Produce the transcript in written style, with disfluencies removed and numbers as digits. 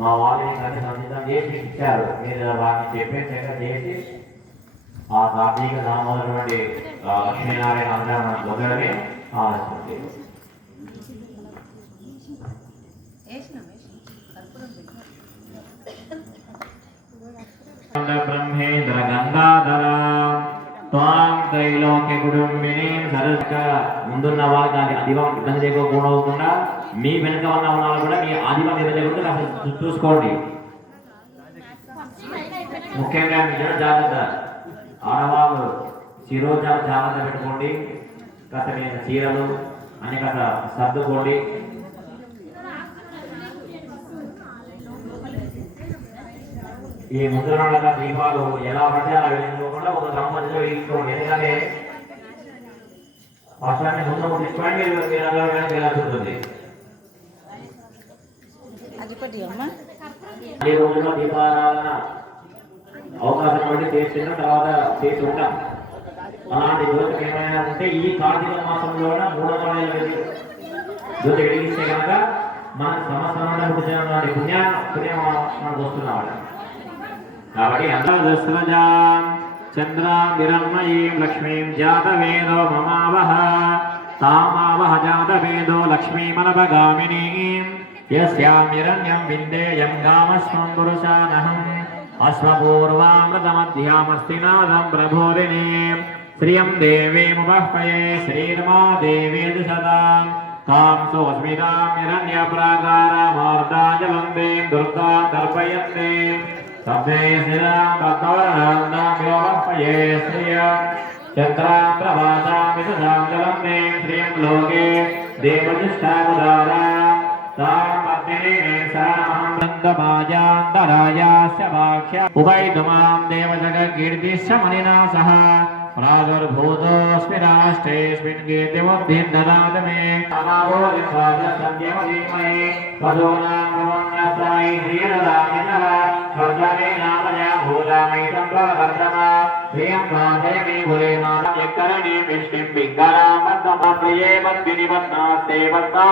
మా వాళ్ళని సంసిద్ధం చేసి ఇచ్చారు. మీరు వాటిని చెప్పేసాక చేసి ఆ కార్తీక దామోదరుడి లక్ష్మీనారాయణ అందరం మొదలని ఆలోచించి బ్రహ్మేంద్ర గంగాధర త్వాం త్రైలోక్య కుటుంబిని సరస్క ముందున్న వాళ్ళకి అది అదివం ఇబ్బంది లేకుండా మీ వెనుక ఉన్న వాళ్ళు కూడా మీ ఆదివం ఇబ్బంది లేకుండా చూసుకోండి. ముఖ్యంగా మీరు జాగ్రత్త ఆడవాళ్ళు శిరోజాలు జాగ్రత్త పెట్టుకోండి. కాస్త మీరు చీరలు అన్ని కాస్త సర్దుకోండి. ఈ ముద్రణ దీపాలు ఎలా పడితే అలా వెలిగించుకోకుండా ఒక సంబంధించి వెలిగించుకోండి. ఎందుకంటే వర్షాన్ని ముందు తీసుకొని మీరు అలా వెళ్ళాల్సి ఉంటుంది. ఈ రోజుల్లో దీపారాధన అవకాశం బట్టి చేసిన తర్వాత చేసి ఉంటాం. అలాంటి జ్యోతి ఏమైనా ఉంటే ఈ కార్తీక మాసంలో 300 జ్యోతి వెలిగిస్తే కనుక మన సంవత్సరంలో పుట్టిన పుణ్యం మనకు వస్తున్నాం. కాబట్టి అంతర్దస్రజాం చంద్రాంబిరన్మయీం లక్ష్మీం జాతవేదో మమావహ తామావహ జాతవేదో లక్ష్మీమనభగామినీం యస్యామిరణ్యం విందేయం గామస్వం పురుషానహం అశ్వపూర్వామృతమధ్యామస్తి నాదం ప్రబోధినీం శ్రియం దేవీముపహ్పయే శ్రీర్మా దేవేది సదాం కాంసోస్మితామిరణ్యప్రాకారమార్దాజలందేం దుర్గాం దర్పయంతేం సభ్యే శ్రీరాం భక్తవరణాందామిపయే శ్రియం చంద్రాం ప్రవాసామిషాం జలందేం శ్రియం లోకే దేవజిష్టాముదారాం తాం పద్మినీం శరణమహం నందమాజాంతరాయాస్య వాక్ష్య ఉభైతుమాం దేవజగకీర్తిశ్చ మణినా సహ ప్రాదుర్భూతోऽस्मि राष्ट्रेऽस्मिन् कीर्तिमुद्धिं ददातु मे अनावोदित्वाजसंध्यमधीमहि वधूनां प्रमन्नस्तायि श्रीरदामिनः वर्धने नामया भूतामयि सम्प्रवर्धमा श्रियं वाधयमि भुरेमानं यत्करणीं विष्णुं पिङ्गलां वर्धमा प्रिये मद्विनिवत्नास्ते वत्ना